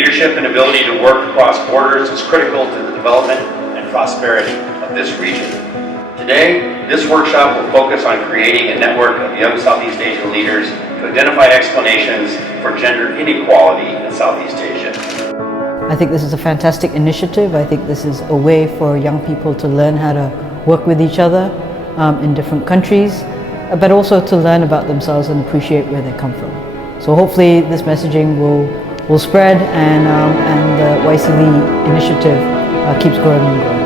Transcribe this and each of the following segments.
leadership and ability to work across borders is critical to the development and prosperity of this region. Today, this workshop will focus on creating a network of young Southeast Asian leaders to identify explanations for gender inequality in Southeast Asia. I think this is a fantastic initiative. I think this is a way for young people to learn how to work with each other in different countries, but also to learn about themselves and appreciate where they come from. So hopefully this messaging will spread and the YSEALI initiative keeps growing and growing.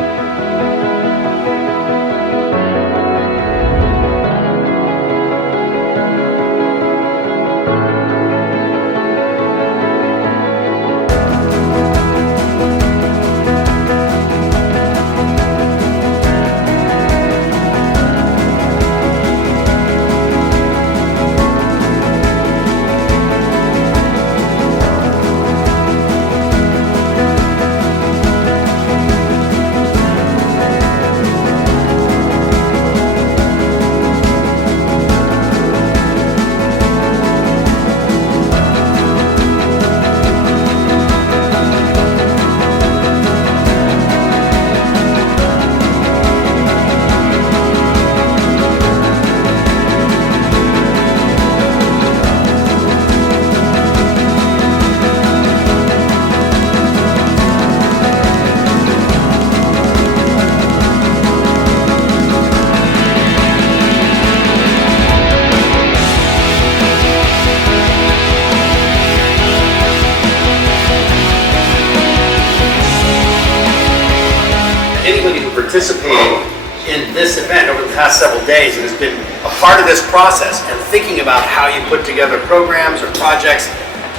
Anybody who participated in this event over the past several days and has been a part of this process and thinking about how you put together programs or projects,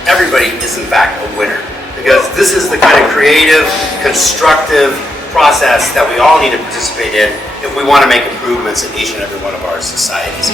everybody is in fact a winner. Because this is the kind of creative, constructive process that we all need to participate in if we want to make improvements in each and every one of our societies.